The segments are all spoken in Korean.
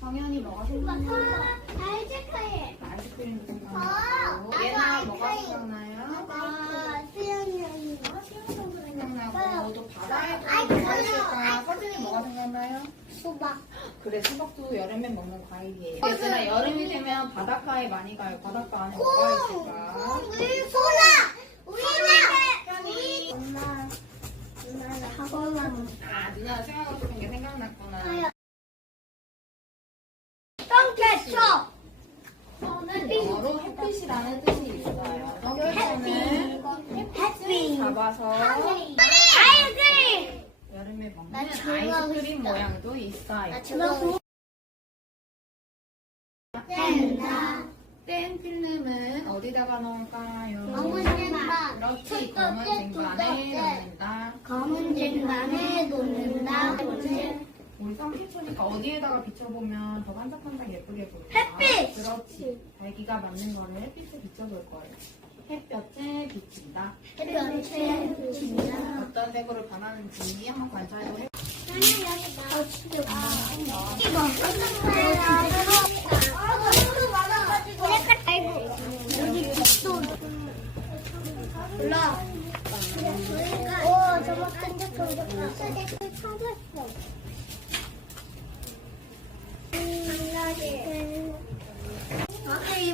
당연히 너가 생각 아, 아이스크림. 아이스크림 생각나고. 얘나 먹었었나요? 그래 수박도 여름에 먹는 과일이에요. 얘들아 그, 응. 여름이 되면 바닷가에 많이 가요. 바닷가 에가 있을까? 소라! 우리가! 엄마, 나는 학원 가는 아, 누나 생각하 그 선은 영로 햇빛이라는 뜻이 있어요. 햇빛은 잡아서 아이스크림. 여름에 먹는 아이스크림 모양도 있어요. 나 땡필름은 어디다가 넣을까요? 검은 쟁반 그렇지 검은 쟁반에 넣는다 검은 쟁반에 넣는다 우리 3촌이니까 어디에다가 비춰보면 더 반짝반짝 예쁘게 보일까? 햇빛! 그렇지. 네. 달기가 맞는 거를 햇빛에 비춰볼 거예요. 햇볕에 비친다. 햇볕에 비친다. 어떤 색으로 변하는지 한번 관찰해볼게 아니야 어, 여기 봐. 아 이거 아 이거 아아 이거 아, 음, 음. 아 음, 음, 어, 이거 그래. 그래. 아이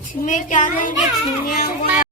지메기 하는 게 중요한 거